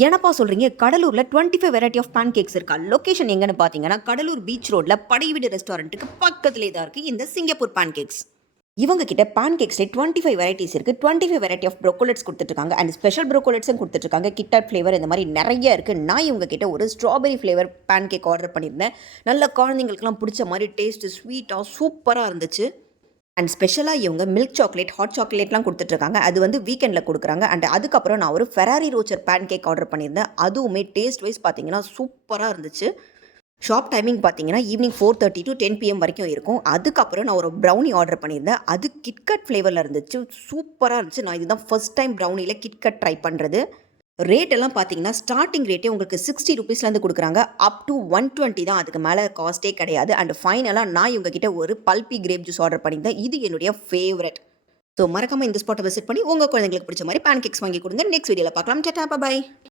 என்னப்பா சொல்கிறீங்க? கடலூரில் 25 வெரைட்டி ஆஃப் பேன் கேக்ஸ் இருக்கா? லொக்கேஷன் எங்கன்னு பார்த்தீங்கன்னா, கடலூர் பீச் ரோட்ல படைவீடு ரெஸ்டாரண்ட்டுக்கு பக்கத்திலே தான் இருக்குது இந்த சிங்கப்பூர் பேன் கேக்ஸ். இவங்க கிட்ட பேன் கேக்ஸ்லேயே 25 வெரைட்டிஸ் இருக்குது. 25 வெரைட்டி ஆஃப் ப்ரோக்கோலட்ஸ் கொடுத்துட்ருக்காங்க. அண்ட் ஸ்பெஷல் ப்ரோக்கோலட்ஸும் கொடுத்துட்ருக்காங்க. கிட்டாட் ஃப்ளேவர் இந்த மாதிரி நிறைய இருக்குது. நான் இவங்க கிட்ட ஒரு strawberry flavour pancake order பண்ணியிருந்தேன். நல்ல குழந்தைங்களுக்குலாம் பிடிச்ச மாதிரி டேஸ்ட்டு ஸ்வீட்டாக சூப்பராக இருந்துச்சு. அண்ட் ஸ்பெஷலாக இவங்க மில்க் சாக்லேட், ஹாட் சாக்லேட்லாம் கொடுத்துட்ருக்காங்க. அது வந்து வீக்கெண்டில் கொடுக்குறாங்க. அண்ட் அதுக்கப்புறம் நான் ஒரு Ferrero Rocher pancake order பண்ணியிருந்தேன். அதுவுமே டேஸ்ட் வைஸ் பார்த்தீங்கன்னா சூப்பராக இருந்துச்சு. ஷாப் டைமிங் பார்த்தீங்கன்னா ஈவினிங் 4:30 to 10 PM வரைக்கும் இருக்கும். அதுக்கப்புறம் நான் ஒரு ப்ரௌனி ஆர்டர் பண்ணியிருந்தேன். அது கிட்கட் ஃப்ளேவரில் இருந்துச்சு. சூப்பராக இருந்துச்சு. நான் இதுதான் ஃபர்ஸ்ட் டைம் ப்ரௌனியில் கிட்கட் ட்ரை பண்ணுறது. ரேட் எல்லாம் பார்த்தீங்கன்னா ஸ்டார்டிங் ரேட்டே உங்களுக்கு 60 ருபீஸ்லேருந்து கொடுக்குறாங்க. அப் டு 120 தான். அதுக்கு மேலே காஸ்ட்டே கிடையாது. அண்ட் ஃபைனலாக நான் இவங்க கிட்ட ஒரு பல்பி கிரேப் ஜூஸ் ஆர்டர் பண்ணியிருந்தேன். இது என்னுடைய ஃபேவரட். ஸோ மறக்காமல் இந்த ஸ்பாட்டை விசிட் பண்ணி உங்கள் குழந்தைங்களுக்கு பிடிச்ச மாதிரி பேன் கேக்ஸ் வாங்கி கொடுங்க. நெக்ஸ்ட் வீடியோவில் பார்க்கலாம். டாடா, பை.